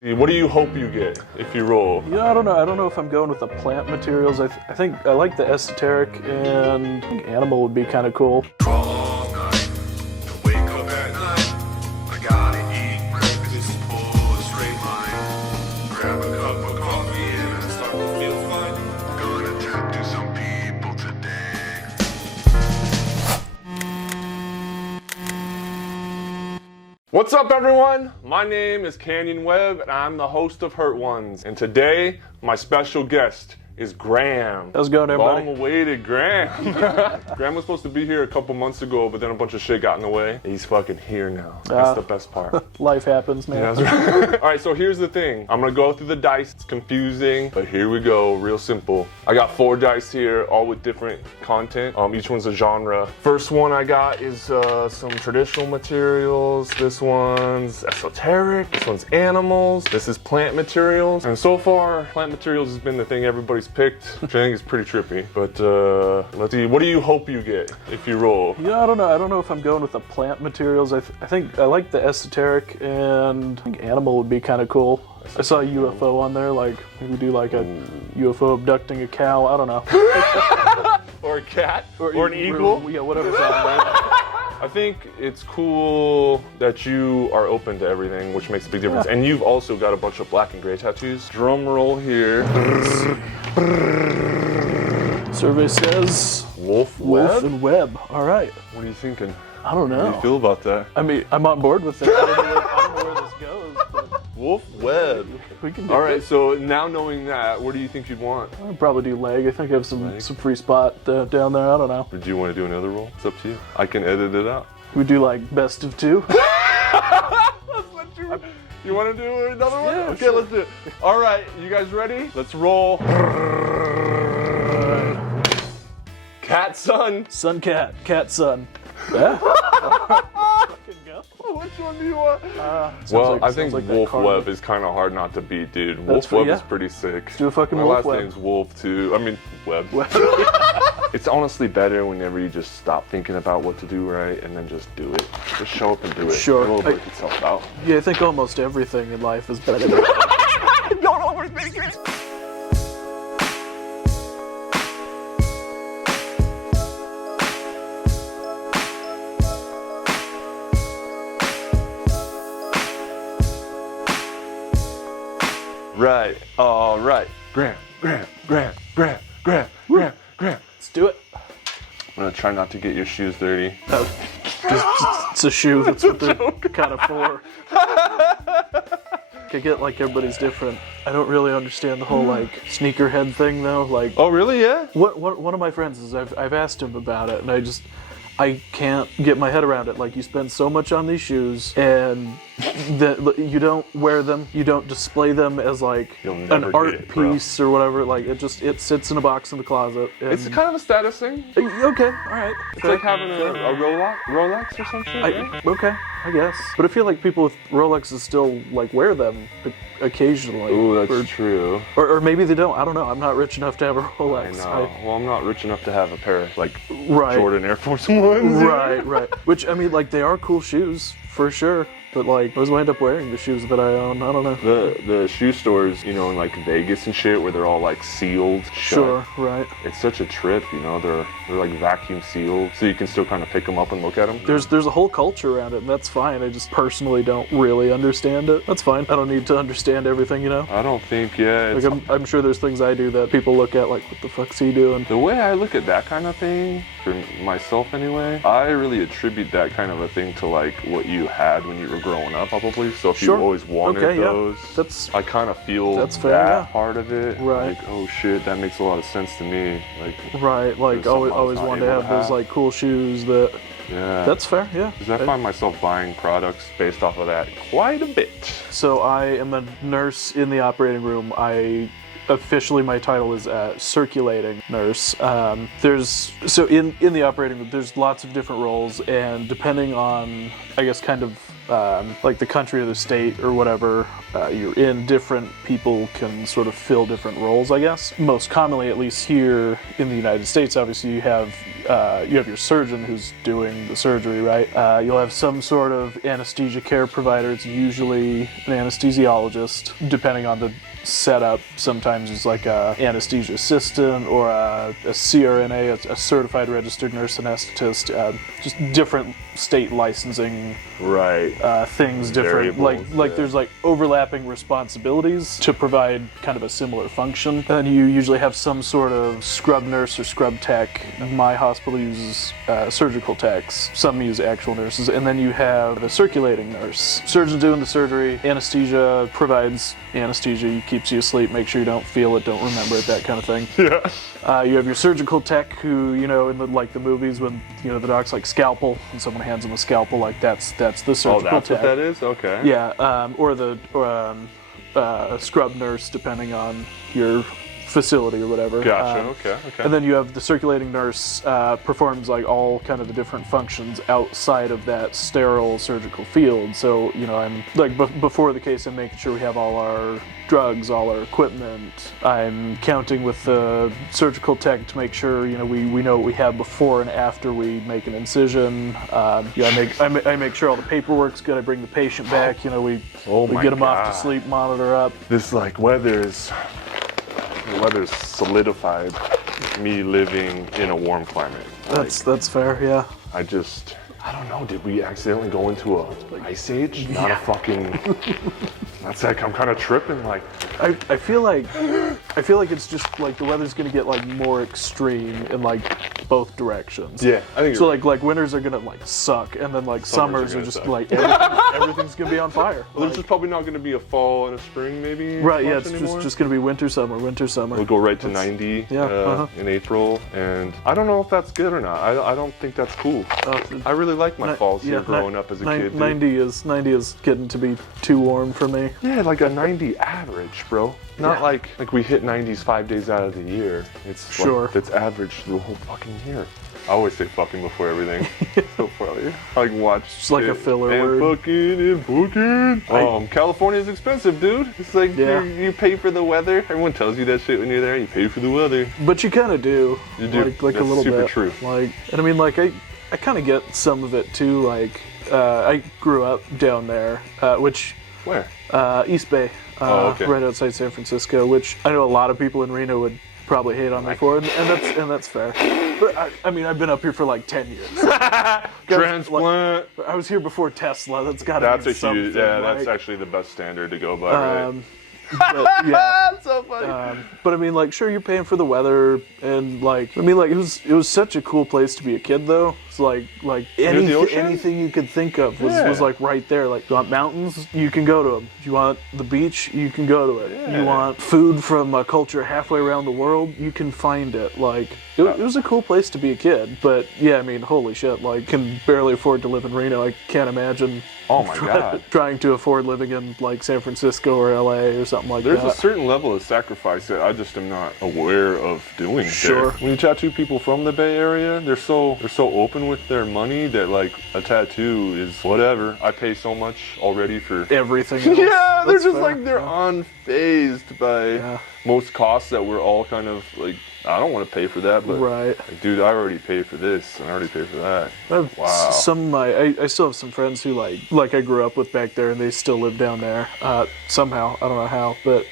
What do you hope you get if you roll? I don't know. I don't know if I'm going with the plant materials. I think I like the esoteric, and I think animal would be kind of cool. All night, to wake up at night. I gotta eat breakfast, pull a straight line. Grab a cup of coffee and I start to feel fine. Gonna tattoo some people today. What's up, everyone? My name is Canyon Webb, and I'm the host of Hurt Ones. And today, my special guest is Graham. How's it going, everybody? Long-awaited Graham. Graham was supposed to be here a couple months ago, but then a bunch of shit got in the way. He's fucking here now. That's the best part. Life happens, man. Yeah, that's right. All right, so here's the thing. I'm gonna go through the dice. It's confusing, but here we go. Real simple. I got 4 dice here, all with different content. Each one's a genre. First one I got is some traditional materials. This one's esoteric. This one's animals. This is plant materials. And so far, plant materials has been the thing everybody's picked, which I think is pretty trippy. But let's see. What do you hope you get if you roll? I don't know. I don't know if I'm going with the plant materials. I think I like the esoteric, and I think animal would be kind of cool. I saw a UFO on there, like maybe do like a UFO abducting a cow. I don't know. Or a cat? Or an eagle? Yeah, whatever's on there. I think it's cool that you are open to everything, which makes a big difference. Yeah. And you've also got a bunch of black and gray tattoos. Drum roll here. Survey says Wolf Wolf and Webb. All right. What are you thinking? I don't know. How do you feel about that? I mean, I'm on board with it. I don't know where this goes, but Wolf Webb. we can do All right, it. so now knowing that, what do you think you'd want? I'll probably do leg. I think I have some free spot down there. I don't know. Or do you want to do another roll? It's up to you. I can edit it out. We do like best of 2. You want to do another one? Yeah, okay, sure. let's do it. All right, you guys ready? Let's roll. Cat son. Sun cat, cat sun. Yeah. Which one do you want? Sounds I think like that Wolf card. Webb is kind of hard not to beat, dude. That's Wolf Webb yeah. is pretty sick. do a fucking My Wolf last Webb. name's Wolf too. I mean, Webb. It's honestly better whenever you just stop thinking about what to do right and then just do it. Just show up and do it. Sure. It'll work itself out. Yeah, I think almost everything in life is better. Right. All right. Graham. Let's do it. I'm gonna try not to get your shoes dirty. It's a shoe. That's what they're kind of for. I get like everybody's different. I don't really understand the whole like sneakerhead thing though. Like, Oh, really? Yeah. one of my friends is I've asked him about it, and I can't get my head around it. Like, you spend so much on these shoes, and that you don't wear them, you don't display them as like You'll an never art get it, bro. piece or whatever. Like, it sits in a box in the closet. And It's kind of a status thing. okay, all right. It's like having a Rolex or something. Right? Okay, I guess. But I feel like people with Rolexes still like wear them occasionally. Ooh, that's true. Or maybe they don't. I don't know. I'm not rich enough to have a Rolex. I know. Well, I'm not rich enough to have a pair of like Right. Jordan Air Force Ones. Right. Which, I mean, like, they are cool shoes, for sure. But, like, I always wind up wearing the shoes that I own. I don't know. The shoe stores, you know, in like Vegas and shit, where they're all like sealed shut. Sure, right. It's such a trip, you know. They're like vacuum sealed, so you can still kind of pick them up and look at them. There's a whole culture around it, and that's fine. I just personally don't really understand it. That's fine. I don't need to understand everything, you know? I don't think, yeah. Like, I'm sure there's things I do that people look at like, what the fuck's he doing? The way I look at that kind of thing, for myself anyway, I really attribute that kind of a thing to like what you had when you were growing up, probably. So if Sure. you always wanted Okay, yeah. those, I kind of feel That's fair, that yeah. part of it. Right. Like, oh shit, that makes a lot of sense to me. Like, Right, like, There's something I was always not wanted to able have to those, have. like, cool shoes that... yeah. That's fair, yeah. Because I find myself buying products based off of that quite a bit. So I am a nurse in the operating room. Officially, my title is circulating nurse. In the operating room, there's lots of different roles, and depending on, I guess, kind of like the country or the state or whatever you're in, different people can sort of fill different roles, I guess. Most commonly, at least here in the United States, obviously you have you have your surgeon who's doing the surgery, right? You'll have some sort of anesthesia care provider. It's usually an anesthesiologist, depending on the setup. Sometimes it's like a anesthesia assistant or a CRNA, a certified registered nurse anesthetist. Just different state licensing Right. things, different Variables, there's like overlapping responsibilities to provide kind of a similar function. And you usually have some sort of scrub nurse or scrub tech. My hospital uses surgical techs. Some use actual nurses, and then you have the circulating nurse. Surgeon's doing the surgery. Anesthesia provides anesthesia, keeps you asleep, make sure you don't feel it, don't remember it, that kind of thing. Yeah. You have your surgical tech who, in the movies when, the doc's like scalpel and someone hands them a scalpel, like that's the surgical Oh, that's tech. what that is? Okay. Yeah, or scrub nurse, depending on your facility or whatever. Gotcha. Okay. And then you have the circulating nurse performs like all kind of the different functions outside of that sterile surgical field. So, I'm like before the case, I'm making sure we have all our drugs, all our equipment. I'm counting with the surgical tech to make sure, we know what we have before and after we make an incision. I make sure all the paperwork's good. I bring the patient back. We get them off to sleep, monitor up. This the weather's solidified me living in a warm climate. That's fair, yeah. I don't know, did we accidentally go into a ice age? Not a fucking, that's like, I'm kind of tripping, like. I feel like it's just like the weather's gonna get like more extreme in like both directions. Yeah, I think so. Like winters are gonna like suck, and then like summers are just suck. like everything's gonna be on fire. Well, there's just probably not going to be a fall and a spring, maybe. Right? Yeah, it's anymore. just gonna be winter, summer. We'll go right to 90 in April, and I don't know if that's good or not. I don't think that's cool. I really like my falls here growing up as a kid. 90 is getting to be too warm for me. Yeah, like a 90 average, bro. Not like we hit 90s 5 days out of the year. It's sure. Like, it's average the whole fucking year. I always say fucking before everything. So funny. I like watch It's like a filler word. And fucking. California's expensive, dude. It's like you pay for the weather. Everyone tells you that shit when you're there. You pay for the weather. But you kind of do. You do. Like That's a little super bit. true. Like, and I mean, like I kind of get some of it too. Like, I grew up down there, which. Where? East Bay, okay. right outside San Francisco, which I know a lot of people in Reno would probably hate on me for, and that's fair. But I mean, I've been up here for like 10 years. Transplant. I was here before Tesla. That's gotta be something. Huge. Yeah, that's actually the best standard to go by. Right? But, yeah. That's so funny. But I mean, like, sure, you're paying for the weather, and like, I mean, like, it was such a cool place to be a kid, though. It's like anything you could think of was like right there. Like, you want mountains, you can go to them. You want the beach, you can go to it. Yeah. You want food from a culture halfway around the world, you can find it. Like, it was a cool place to be a kid. But yeah, I mean, holy shit, like, can barely afford to live in Reno. I can't imagine. Oh my God. Trying to afford living in like San Francisco or LA or something like There's that. a certain level of sacrifice that I just am not aware of doing. Sure. There. When you tattoo people from the Bay Area, they're so open with their money that like a tattoo is whatever. I pay so much already for everything else. Yeah, they're That's just fair. like they're unfazed by most costs that we're all kind of like. I don't want to pay for that, but like, dude, I already paid for this and I already paid for that. Wow. Some of my, I still have some friends who like I grew up with back there, and they still live down there. Somehow, I don't know how, but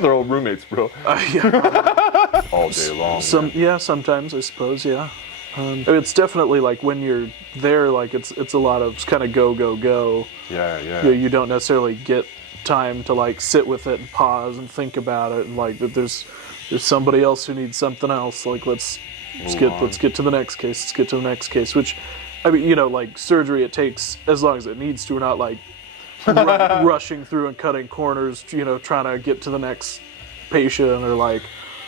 they're all roommates, bro. Yeah. All day long. Sometimes I suppose, yeah. I mean, it's definitely like when you're there, like it's a lot of kind of go. Yeah. You don't necessarily get time to like sit with it and pause and think about it, and like that there's somebody else who needs something else. Like let's get to the next case. Let's get to the next case. Which, I mean, like surgery, it takes as long as it needs to. We're not like rushing through and cutting corners. Trying to get to the next patient or like.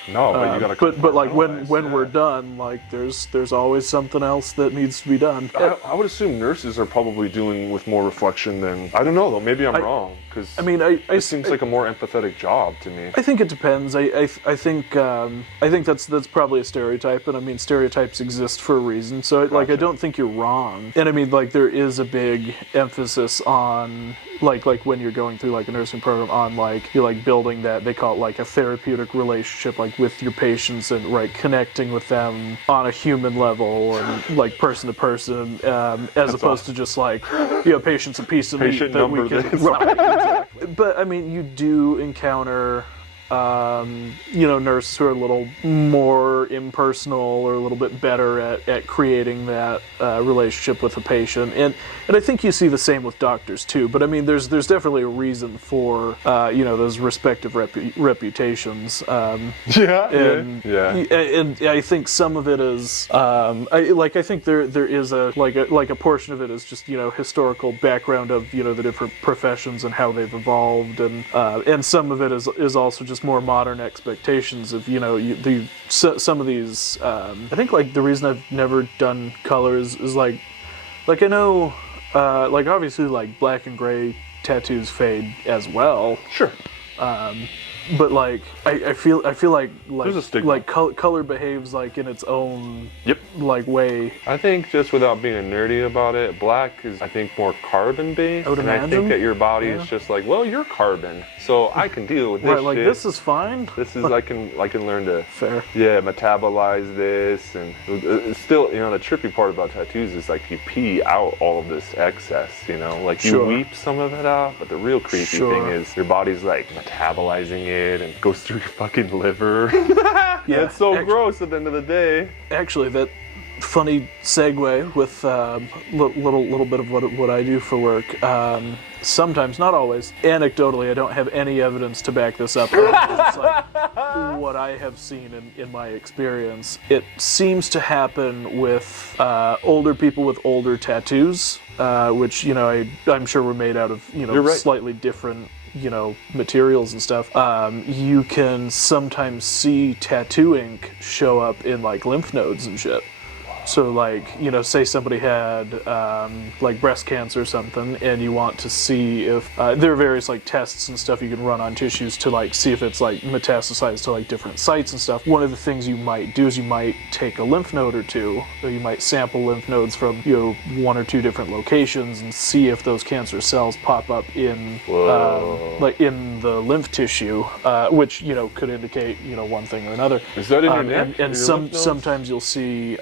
No, but you gotta. But like when we're done, like there's always something else that needs to be done. I would assume nurses are probably doing with more reflection than I don't know though. Maybe I'm wrong. Because I mean, it seems like a more empathetic job to me. I think it depends. I think that's probably a stereotype, and I mean stereotypes exist for a reason. So like I don't think you're wrong. And I mean like there is a big emphasis on like when you're going through like a nursing program on like you're like building that, they call it like a therapeutic relationship like with your patients, and right, connecting with them on a human level and like person to person, as opposed to just like, you know, patient's a piece of Patient meat that we number can this. right, exactly. But I mean you do encounter you know, nurses who are a little more impersonal or a little bit better at creating that relationship with a patient, and I think you see the same with doctors too. But I mean, there's definitely a reason for you know, those respective reputations. And I think some of it is I think there is a portion of it is just, you know, historical background of, you know, the different professions and how they've evolved, and some of it is also just more modern expectations of, you know, some of these. I think like the reason I've never done colors is like I know like obviously like black and gray tattoos fade as well. Sure. But like I feel like There's a stigma. like color behaves like in its own Yep. like way. I think just without being nerdy about it, black is I think more carbon based. I would and imagine. I think that your body Yeah. is just like, well, you're carbon, so I can deal with this Right, like shit. this is fine. This is I can learn to Fair. metabolize this, and it's still, you know, the trippy part about tattoos is like you pee out all of this excess, you know, like you Sure. weep some of it out, but the real creepy Sure. thing is your body's like metabolizing it and goes through your fucking liver. Yeah, It's so gross at the end of the day. Actually, that funny segue with little bit of what I do for work. Sometimes, not always. Anecdotally, I don't have any evidence to back this up. It's like what I have seen in my experience. It seems to happen with older people with older tattoos, which, you know, I'm sure were made out of, you know, You're right. slightly different, you know, materials and stuff. You can sometimes see tattoo ink show up in like lymph nodes and shit. So like, you know, say somebody had like breast cancer or something, and you want to see if there are various like tests and stuff you can run on tissues to like see if it's like metastasized to like different sites and stuff. One of the things you might do is you might take a lymph node or two, or you might sample lymph nodes from, you know, 1 or 2 different locations and see if those cancer cells pop up in like in the lymph tissue, which, you know, could indicate, you know, one thing or another. Is that in your neck? And Your lymph nodes? sometimes you'll see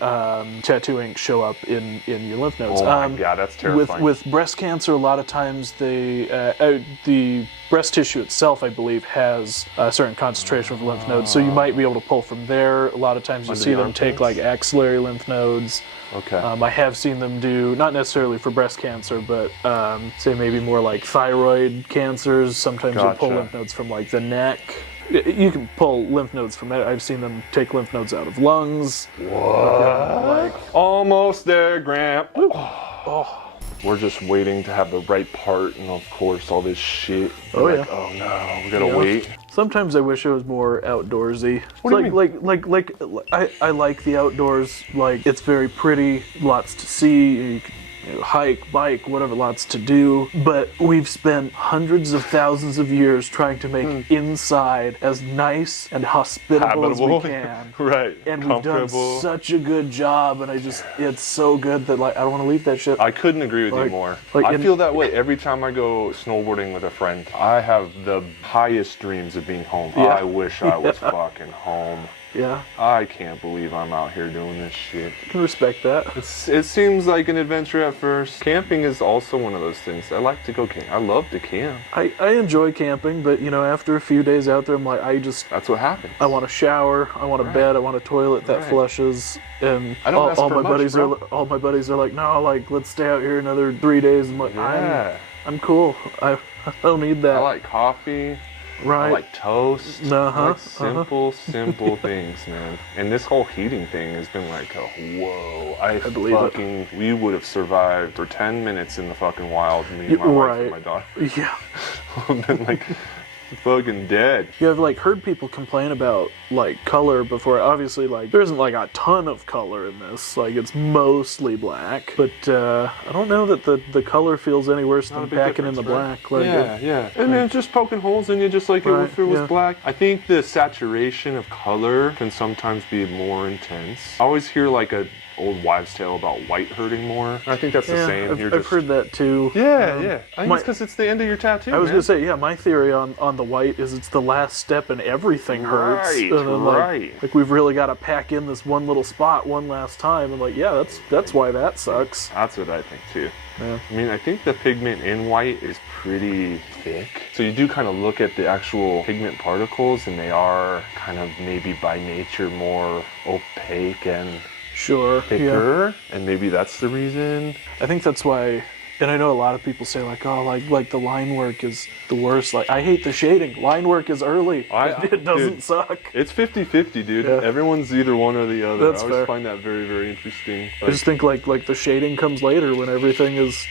tattoo ink show up in your lymph nodes. Oh my God, that's terrifying. With breast cancer, a lot of times the breast tissue itself, I believe, has a certain concentration of lymph nodes, so you might be able to pull from there. A lot of times you'll Under see the them take armpits? like axillary lymph nodes. Okay. I have seen them do, not necessarily for breast cancer, but say maybe more like thyroid cancers. Sometimes you'll pull Gotcha. lymph nodes from like the neck. You can pull lymph nodes from it. I've seen them take lymph nodes out of lungs. What? Almost there, Gramp. We're just waiting to have the right part, and of course, all this shit. Oh, We're yeah. like, oh no, we gotta Yeah. wait. Sometimes I wish I was more outdoorsy. What do you I like the outdoors. Like, it's very pretty, lots to see. You can, you know, hike, bike, whatever, lots to do. But we've spent hundreds of thousands of years trying to make inside as nice and hospitable as we can. Right. And we've done Comfortable. such a good job, and it's so good that like I don't want to leave that shit. I couldn't agree with you Like- more. like I in- feel that way every time I go snowboarding with a friend. I have the highest dreams of being home. Yeah. I wish I was fucking home. Yeah, I can't believe I'm out here doing this shit. I can respect that. It seems like an adventure at first. Camping is also one of those things. I like to go camp. I love to camp. I enjoy camping, but you know, after a few days out there, I'm like, That's what happens. I want a shower, I want a bed, I want a toilet that Right. flushes, and I don't ask all for my much, buddies bro. all my buddies are like, no, like let's stay out here another 3 days. I'm like, Yeah. I'm cool. I don't need that. I like coffee. right. I like toast. I Uh-huh, like simple things, man. And this whole heating thing has been like a whoa. I believe it. fucking, we would have survived for 10 minutes in the fucking wild, me and my wife and my daughter. Yeah. And then like fucking dead. Yeah, I've like heard people complain about like color before. Obviously, like there isn't like a ton of color in this. Like it's mostly black, but I don't know that the color feels any worse Not a than big packing in the difference, black. Like yeah. And then just poking holes in you just like Right, if it was yeah. black. I think the saturation of color can sometimes be more intense. I always hear like a old wives' tale about white hurting more. I think that's the same. I've heard that too. Yeah. I think my- it's because it's the end of your tattoo. I was man. gonna say, yeah, my theory on the white is it's the last step and everything hurts. Right, And then, right. Like we've really got to pack in this one little spot one last time, and like, yeah, that's why that sucks. That's what I think too. Yeah. I mean, I think the pigment in white is pretty thick. So you do kind of look at the actual pigment particles, and they are kind of maybe by nature more opaque and Sure. Yeah. thicker, and maybe that's the reason. I think that's why. And I know a lot of people say like, oh, like the line work is the worst. Like I hate the shading. Line work is early. It doesn't dude, suck. It's 50-50, dude. Yeah. Everyone's either one or the other. That's I always fair. find that very, very interesting. I just think like the shading comes later when everything is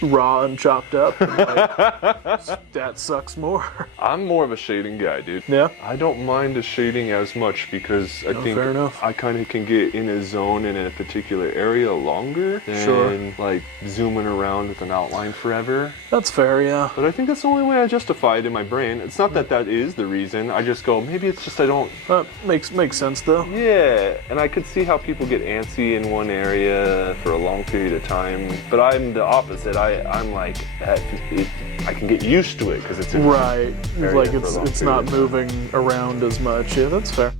raw and chopped up. And, like, that sucks more. I'm more of a shading guy, dude. Yeah. I don't mind the shading as much because I think fair enough. I kind of can get in a zone in a particular area longer than Sure. like zooming around with an outline forever. That's fair. Yeah. But I think that's the only way I justify it in my brain. It's not that that is the reason. I just go, maybe it's just I don't. That makes sense though. Yeah, and I could see how people get antsy in one area for a long period of time. But I'm the opposite. I'm like, I can get used to it because it's in Right. area Like for a long it's period not of time. moving around as much. Yeah, that's fair.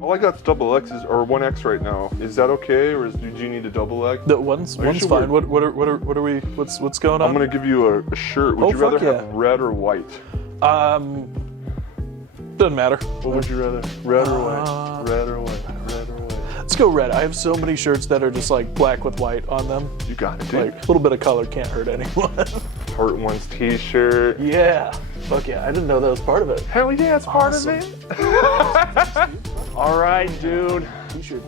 All I got's double X's or 1X right now. Is that okay, or do you need a double X? The one's Are you sure fine. What are we? What's going on? I'm gonna give you a shirt. Would Oh, you rather fuck have yeah. red or white? Doesn't matter. What would you rather? Red or white? Red or white? Red or white? Let's go red. I have so many shirts that are just like black with white on them. You got it, dude. Like a little bit of color can't hurt anyone. Hurt One's t-shirt. Yeah. Fuck yeah. I didn't know that was part of it. Hell yeah, it's part Awesome. of it. All right, dude.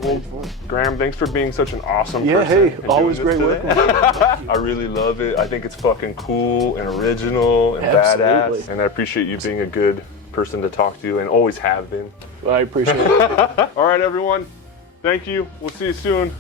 Well, Graham, thanks for being such an awesome Yeah, person. hey, and always doing great this working today. I really love it. I think it's fucking cool and original and Absolutely. badass. And I appreciate you being a good person to talk to and always have been. I appreciate it. All right, everyone. Thank you. We'll see you soon.